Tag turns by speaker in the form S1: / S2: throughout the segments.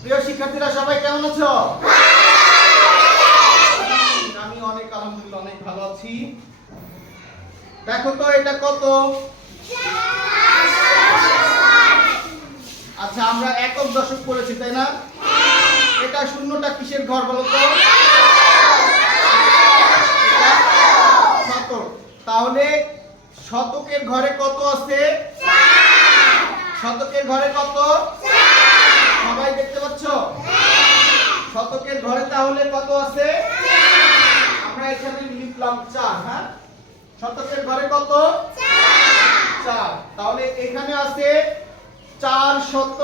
S1: প্রিয় শিক্ষার্থীরা সবাই কেমন আছো? আমি অনেক আলহামদুলিল্লাহ অনেক ভালো আছি। দেখো তো এটা কত? আচ্ছা আমরা একক দশক পড়েছি তাই না? এটা শূন্যটা কিসের ঘর বলো তো? শতক। তাহলে শতকের ঘরে কত আছে? শতকের ঘরে কত? সবাই দেখতে পাচ্ছ? শতকের ঘরে তাহলে কত আছে? আমরা এখানে লিখলাম চার হ্যাঁ? শতকের ঘরে কত? চার। তাহলে এখানে আছে চার শত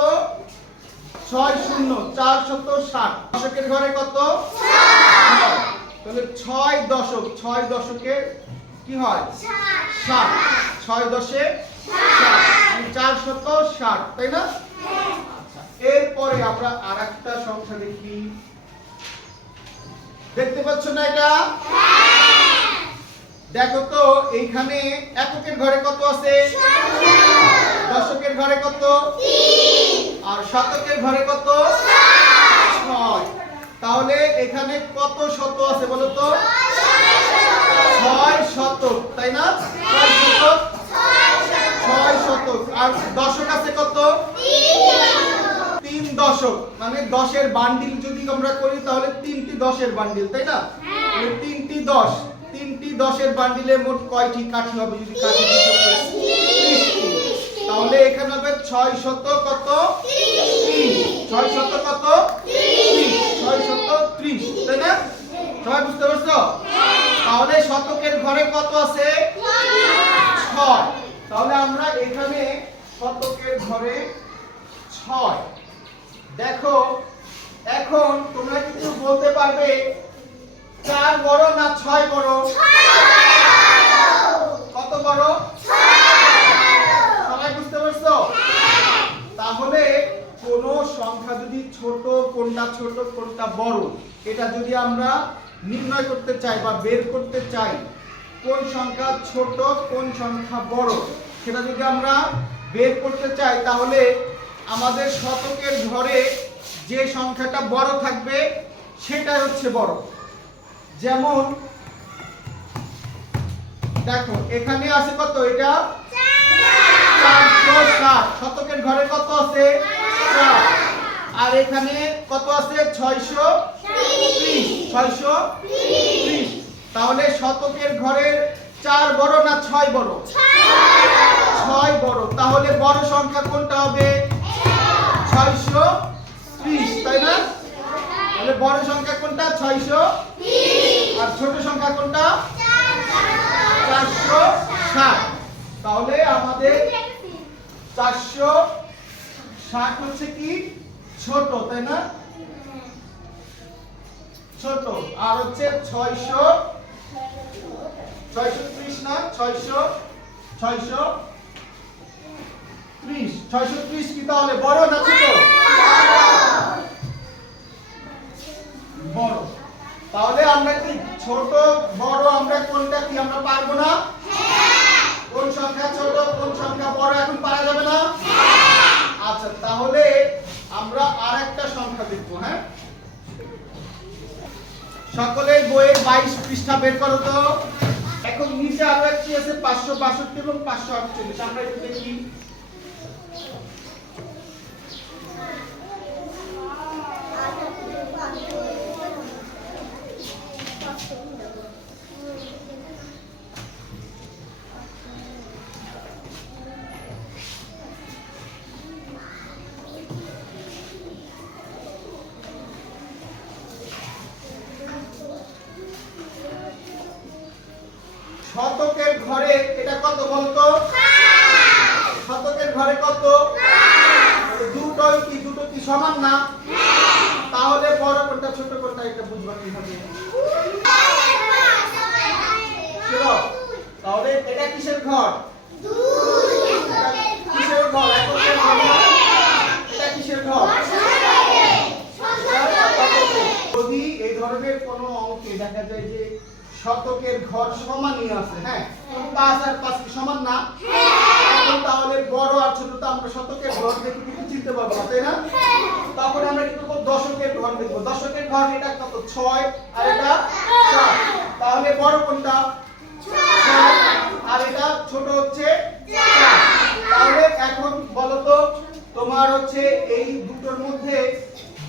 S1: ছয় শূন্য, চার শত ষাট। দশকের ঘরে কত। তাহলে ছয় দশক, ছয় দশকে কি হয়? ষাট। ছয় দশে ষাট। চার শত ষাট, তাই না? এরপরে আমরা আর একটা সংখ্যা দেখি। দেখতে পাচ্ছ না এটা? দেখো তো, এইখানে এককের ঘরে কত আছে? দশকের ঘরে কত? আর শতকের ঘরে কত? ছয়। তাহলে এখানে কত শত আছে বলো তো? ছয় শতক, তাই না? ছয় শতক? ছয় শতক। আর দশক আছে কত? তিন দশক মানে দশের বান্ডিল যদি আমরা করি তাহলে তিনটি দশের বান্ডিল তাই না? তিনটি দশ তিনটি দশের বান্ডিলে মোট কয়টি কাঠি হবে যদি কাঠি। তাহলে এখানে হবে ছয় শত কত। ছয় শত কত। ছয় শত ত্রিশ তাই না? সবাই বুঝতে পারছ? তাহলে শতকের ঘরে কত আছে? ছয়। তাহলে আমরা এখানে শতকের ঘরে ছয়। দেখো, এখন তোমরা কিন্তু বলতে পারবে। চার বড় না ছয় বড়? কত বড়? সবাই বুঝতে পারছ? তাহলে কোন সংখ্যা যদি ছোট, কোনটা ছোট, কোনটা বড়, এটা যদি আমরা নির্ণয় করতে চাই বা বের করতে চাই, কোন সংখ্যা ছোট, কোন সংখ্যা বড়, সেটা যদি আমরা বের করতে চাই, তাহলে আমাদের শতকের ঘরে যে সংখ্যাটা বড় থাকবে সেটাই হচ্ছে বড়। যেমন দেখো এখানে আছে কত এটা? চারশো ষাট। শতকের ঘরে কত আছে? আর এখানে কত আছে? ছয়শো ত্রিশ। ছয়শো ত্রিশ। তাহলে শতকের ঘরের চার বড় না ছয় বড়। ছয় বড়। তাহলে বড় সংখ্যা কোনটা হবে? ছয়শো ত্রিশ, তাই না? তাহলে বড় সংখ্যা কোনটা? ছয়শো আর ছোট সংখ্যা কোনটা? চারশো ষাট। তাহলে আমাদের চারশো ষাট হচ্ছে কি? ছোট, তাই না? ছোট। আর হচ্ছে ছয়শো ছয়শো ত্রিশ না? ছয়শো ছয়শো ত্রিশ ছয়শো ত্রিশ কি তাহলে বড় না ছোট? বড়। তাহলে আমরা কি ছোট বড় আমরা কোনটা কি আমরা পারব না? কোন সংখ্যা ছোট কোন সংখ্যা বড় এখন পারা যাবে না? আচ্ছা তাহলে আমরা আর একটা সংখ্যা দেখব হ্যাঁ? সকলের বইয়ের বাইশ পৃষ্ঠা বের করো তো। এখন নিচে আরও একটি আছে পাঁচশো বাষট্টি এবং পাঁচশো আটচল্লিশ। আমরা একটু দেখি ঘরে এটা কত বলতো? শতকের ঘরে কত? দুটোই কি, দুটো কি সমান না? তাহলে বড় কোনটা ছোট কোনটা এটা বুঝবা কীভাবে? তাহলে এটা কিসের ঘর? যদি এই ধরনের কোনো অঙ্কে দেখা যায় যে শতকের ঘর সমানই আছে হ্যাঁ? পাঁচ আর পাঁচ কি সমান না? তাহলে বড় আর ছোট তো আমরা শতকের ঘর দেখে কিন্তু চিনতে পারব তাই না? তখন আমরা কিন্তু ঘর দেখব। দশকের ঘর এটা কত? ছয় আর এটা তাহলে বড় কোনটা? আর এটা ছোট হচ্ছে তাহলে এখন বলো তো, তোমার হচ্ছে এই দুটোর মধ্যে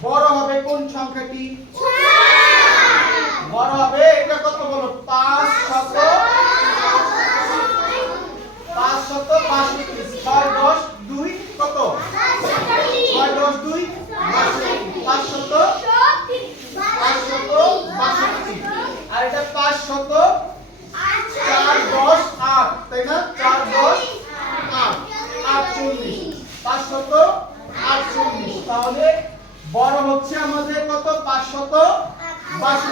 S1: বড় হবে কোন সংখ্যাটি বড় হবে এটা কত বলো পাঁচ শত পাঁচ শত বাষট্টি ছয় দশ দুই কত ছয় দশ দুই বাষট্টি পাঁচ শত পাঁচ শত বাষট্টি আর এটা পাঁচ শত চার দশ আট তাই না চার দশ আট আটচল্লিশ পাঁচ শত আটচল্লিশ তাহলে বড় হচ্ছে আমাদের কত পাঁচ শত বাষট্টি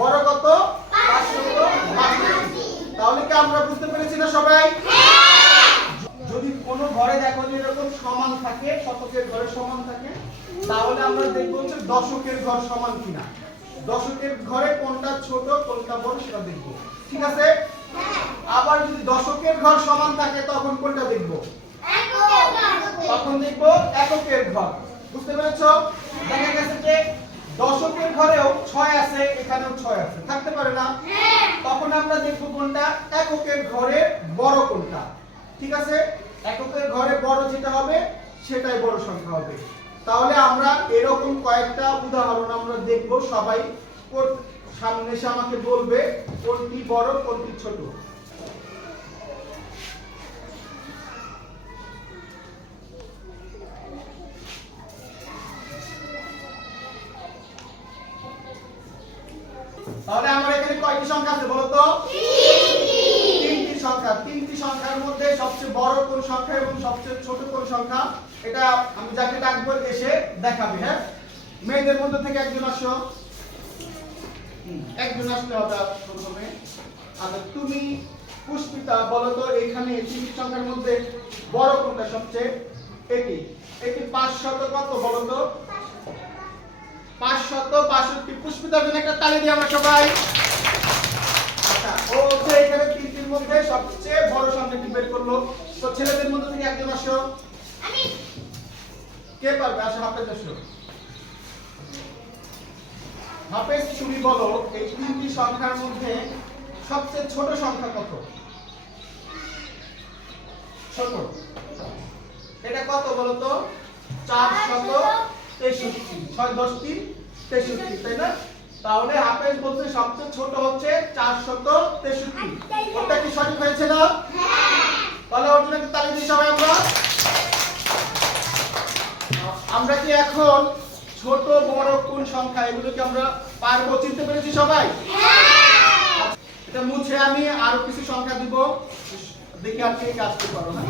S1: বড় কত? তাহলে কি আমরা বুঝতে পেরেছি না সবাই? যদি কোনো ঘরে দেখো যে এরকম সমান থাকে শতকের ঘরে সমান থাকে তাহলে আমরা দেখব হচ্ছে দশকের ঘর সমান কিনা। দশকের ঘরে কোনটা ছোট কোনটা বড় সেটা দেখব। ঠিক আছে? আবার যদি দশকের ঘর সমান থাকে তখন কোনটা দেখব? তখন দেখব এককের ঘর। বুঝতে পেরেছ? দশকের ঘরেও ছয় আছে এখানেও ছয় আছে। থাকতে পারে না? তখন আমরা দেখব কোনটা? এককের ঘরে বড় কোনটা? ঠিক আছে? এককের ঘরে বড় যেটা হবে সেটাই বড় সংখ্যা হবে। তাহলে আমরা এরকম কয়েকটা উদাহরণ আমরা দেখব। সবাই সামনে এসে আমাকে বলবে কোনটি বড় কোনটি ছোট তাহলে আমার এখানে কয়টি সংখ্যা আছে বলো তো তিনটি সংখ্যা। তিনটি সংখ্যার মধ্যে সবচেয়ে বড় কোন সংখ্যা এবং সবচেয়ে ছোট কোন সংখ্যা? এটা আমি যাকে ডাকবো, এসে দেখাবে হ্যাঁ? মেয়েদের মধ্যে থেকে একজন আসো। একজন আসতে হবে প্রথমে। আচ্ছা তুমি পুষ্পিতা বলো তো এখানে তিনটি সংখ্যার মধ্যে বড় কোনটা সবচেয়ে? এটি। এটি পাঁচশত কত বলো তো পাঁচশত বাষট্টি। পুষ্পিতার জন্য একটা তালি দিই আমরা সবাই আচ্ছা ও হচ্ছে এখানে তিনটির মধ্যে সবচেয়ে বড় সংখ্যাটি বের করল? তো ছেলেদের মধ্যে থেকে একজন আসো। কে পারবে? আসো হাফেজ আসো। হাফেজ তুমি বলো এই তিনটি সংখ্যার মধ্যে সবচেয়ে ছোট সংখ্যা কত? ছোট। এটা কত বলো তো? চার শত তেষট্টি। ছয় দশ তিন তেষট্টি তাই না? তাহলে হাফেজ বলতে সবচেয়ে ছোট হচ্ছে চার শত তেষট্টি ওটা কি সঠিক হয়েছে না? তাহলে ওর জন্য একটা তালি দিই সবাই আমরা। আমরা কি এখন ছোট বড় কোন সংখ্যা এগুলো কি আমরা পারব চিনতে পেরেছি সবাই? এটা মুছে আমি আরও কিছু সংখ্যা দিব। দেখি আর কে কাজ করতে পারো না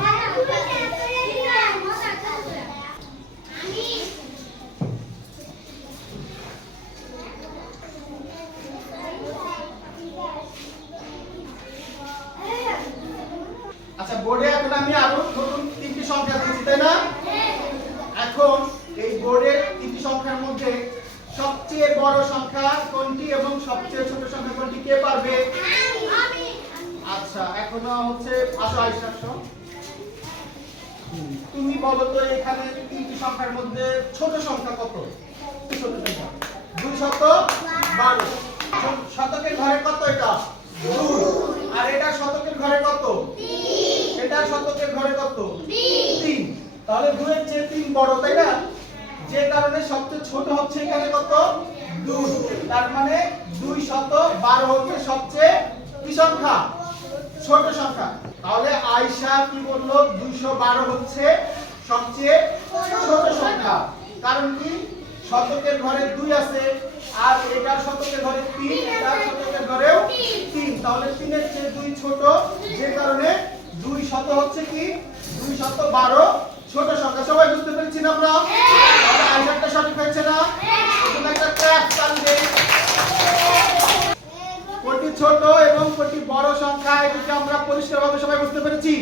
S1: আচ্ছা বোর্ডে এখন আমি আরও নতুন তিনটি সংখ্যা দিচ্ছি তাই না এখন এই বোর্ডের তিনটি সংখ্যার মধ্যে সবচেয়ে বড় সংখ্যা কোনটি এবং সবচেয়ে ছোট সংখ্যা কোনটি? কে পারবে? আচ্ছা এখনও হচ্ছে আসো আইসা তুমি বলো তো এখানে তিনটি সংখ্যার মধ্যে ছোট সংখ্যা কত? ছোট সংখ্যা। দুই শত বারো। শতকের ঘরে কত এটা? আর এটা শতকের ঘরে কত? এটা শতকের ঘরে কত? তিন। তাহলে দুইয়ের চেয়ে তিন বড় তাই না? যে কারণে সবচেয়ে ছোট হচ্ছে এখানে কত? দুই। তার মানে দুই শত বারো হচ্ছে সবচেয়ে কি সংখ্যা? ছোট সংখ্যা। তাহলে আয়শা কি বলল? দুইশো বারো হচ্ছে সবচেয়ে ছোট সংখ্যা। কারণ কি? শতকের ঘরে দুই আছে, আর এটার শতকের ঘরে তিন, এটার শতকের ঘরেও তিন। তাহলে তিনের চেয়ে দুই ছোট, যে কারণে দুই শত হচ্ছে কি? দুই শত বারো ছোট সংখ্যা। সবাই বুঝতে পেরেছি বুঝতে পেরেছি?